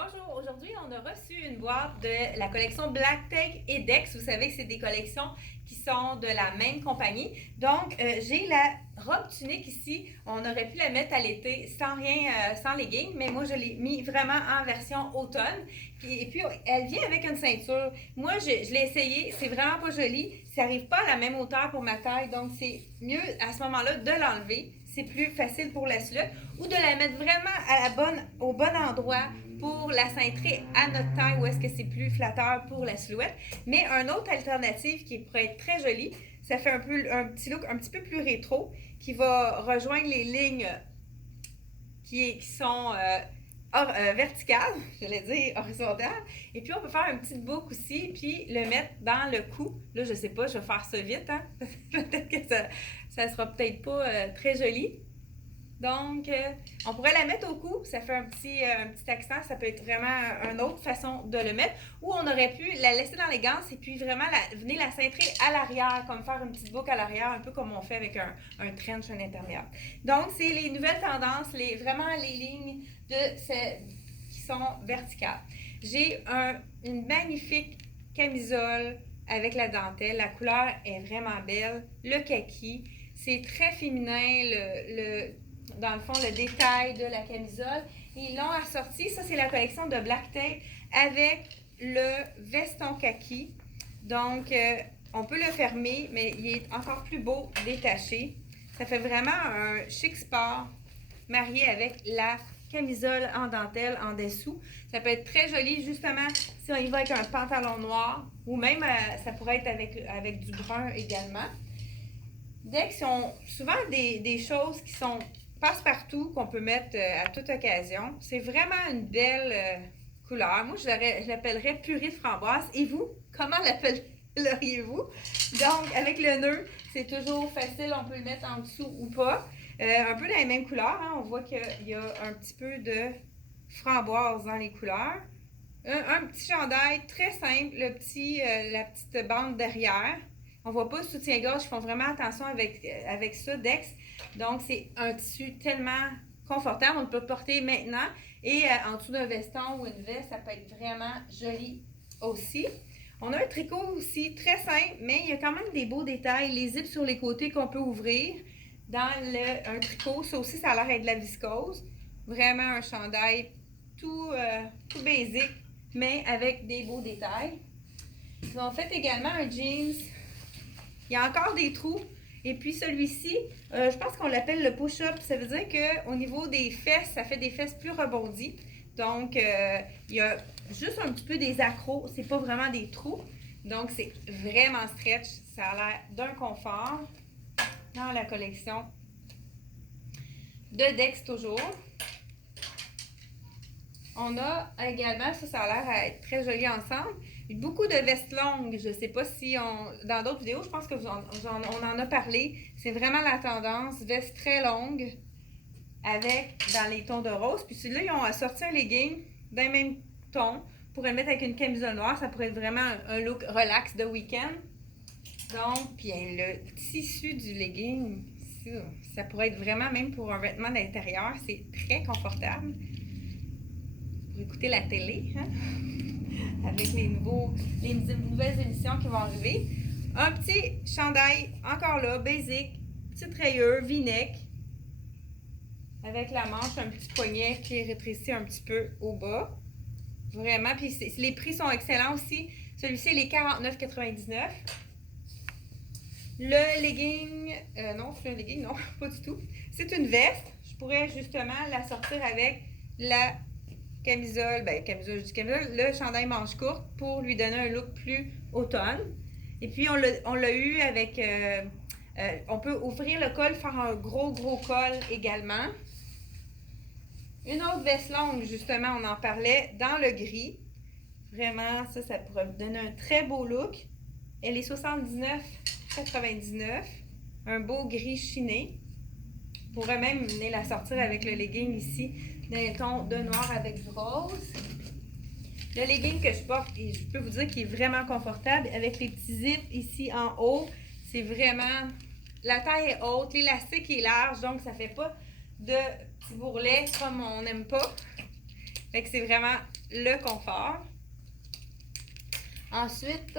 Bonjour, aujourd'hui on a reçu une boîte de la collection Black Tech et Dex. Vous savez que c'est des collections qui sont de la même compagnie. Donc j'ai la robe tunique ici. On aurait pu la mettre à l'été sans rien, sans legging, mais moi je l'ai mis vraiment en version automne. Et puis elle vient avec une ceinture. Moi je l'ai essayé, c'est vraiment pas joli. Ça n'arrive pas à la même hauteur pour ma taille, donc c'est mieux à ce moment-là de l'enlever. C'est plus facile pour la silhouette ou de la mettre vraiment au bon endroit pour la cintrer à notre taille où est-ce que c'est plus flatteur pour la silhouette. Mais une autre alternative qui pourrait être très jolie, ça fait un petit look un petit peu plus rétro qui va rejoindre les lignes qui sont verticales, j'allais dire horizontales. Et puis on peut faire une petite boucle aussi, puis le mettre dans le cou. Là, je sais pas, je vais faire ça vite, hein? Peut-être que ça sera peut-être pas très joli. Donc, on pourrait la mettre au cou, ça fait un petit accent, ça peut être vraiment une autre façon de le mettre. Ou on aurait pu la laisser dans les gants et puis vraiment venir la cintrer à l'arrière, comme faire une petite boucle à l'arrière, un peu comme on fait avec un trench, un imperméable. Donc, c'est les nouvelles tendances, vraiment les lignes qui sont verticales. J'ai une magnifique camisole avec la dentelle. La couleur est vraiment belle. Le kaki, c'est très féminin, dans le fond, le détail de la camisole. Et ils l'ont assorti, ça c'est la collection de Black Tech avec le veston kaki. Donc, on peut le fermer, mais il est encore plus beau détaché. Ça fait vraiment un chic sport marié avec la camisole en dentelle en dessous. Ça peut être très joli, justement, si on y va avec un pantalon noir ou même, ça pourrait être avec du brun également. Dex, ils ont souvent des choses qui sont passe-partout qu'on peut mettre à toute occasion. C'est vraiment une belle couleur. Moi, je l'appellerais purée de framboise. Et vous, comment l'appelleriez-vous? Donc, avec le nœud, c'est toujours facile. On peut le mettre en dessous ou pas. Un peu dans les mêmes couleurs. Hein. On voit qu'il y a un petit peu de framboise dans les couleurs. Un petit chandail très simple. La petite bande derrière. On voit pas le soutien-gorge, ils font vraiment attention avec ça, Dex. Donc, c'est un tissu tellement confortable. On peut le porter maintenant. Et en dessous d'un veston ou une veste, ça peut être vraiment joli aussi. On a un tricot aussi très simple, mais il y a quand même des beaux détails. Les zips sur les côtés qu'on peut ouvrir dans un tricot. Ça aussi, ça a l'air d'être de la viscose. Vraiment un chandail tout basique, mais avec des beaux détails. Ils ont fait également un jeans. Il y a encore des trous. Et puis celui-ci, je pense qu'on l'appelle le push-up. Ça veut dire qu'au niveau des fesses, ça fait des fesses plus rebondies. Donc, il y a juste un petit peu des accros. C'est pas vraiment des trous. Donc, c'est vraiment stretch. Ça a l'air d'un confort dans la collection de Dex toujours. On a également, ça a l'air à être très joli ensemble, beaucoup de vestes longues. Je ne sais pas si dans d'autres vidéos, je pense que on en a parlé. C'est vraiment la tendance, veste très longue avec dans les tons de rose. Puis celui-là, ils ont assorti un legging d'un même ton. On pourrait le mettre avec une camisole noire. Ça pourrait être vraiment un look relax de week-end. Donc, puis le tissu du legging, ça pourrait être vraiment, même pour un vêtement d'intérieur, c'est très confortable. Écouter la télé, hein? Avec les nouvelles émissions qui vont arriver. Un petit chandail, encore là, basic, petite rayure, v-neck, avec la manche, un petit poignet qui rétrécit un petit peu au bas. Vraiment, puis les prix sont excellents aussi. Celui-ci, il est 49,99. Le legging, non, c'est un legging, non, pas du tout. C'est une veste. Je pourrais justement la sortir avec la camisole, le chandail manche courte pour lui donner un look plus automne. Et puis, on l'a eu avec... on peut ouvrir le col, faire un gros col également. Une autre veste longue, justement, on en parlait, dans le gris. Vraiment, ça pourrait donner un très beau look. Elle est 79,99. Un beau gris chiné. On pourrait même venir la sortir avec le legging ici, d'un ton de noir avec du rose. Le legging que je porte, et je peux vous dire qu'il est vraiment confortable avec les petits zips ici en haut. C'est vraiment... La taille est haute, l'élastique est large, donc ça fait pas de petits bourrelets comme on n'aime pas. Fait que c'est vraiment le confort. Ensuite,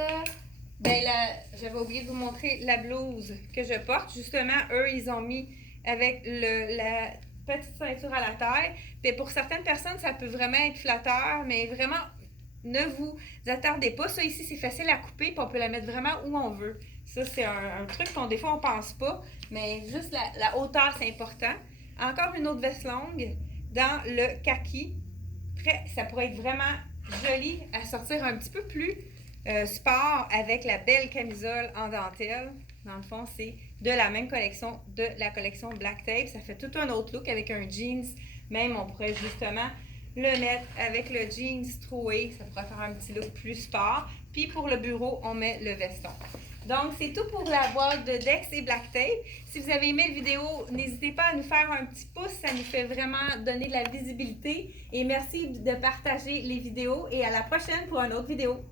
j'avais oublié de vous montrer la blouse que je porte. Justement, eux, ils ont mis avec la petite ceinture à la taille. Puis pour certaines personnes, ça peut vraiment être flatteur, mais vraiment, ne vous attardez pas. Ça ici, c'est facile à couper, puis on peut la mettre vraiment où on veut. Ça, c'est un truc qu'on des fois, on pense pas, mais juste la hauteur, c'est important. Encore une autre veste longue dans le kaki. Ça pourrait être vraiment joli à sortir un petit peu plus sport avec la belle camisole en dentelle. Dans le fond, c'est de la même collection, de la collection Black Tape. Ça fait tout un autre look avec un jeans. Même, on pourrait justement le mettre avec le jeans troué. Ça pourrait faire un petit look plus sport. Puis pour le bureau, on met le veston. Donc, c'est tout pour la boîte de Dex et Black Tape. Si vous avez aimé la vidéo, n'hésitez pas à nous faire un petit pouce. Ça nous fait vraiment donner de la visibilité. Et merci de partager les vidéos. Et à la prochaine pour une autre vidéo.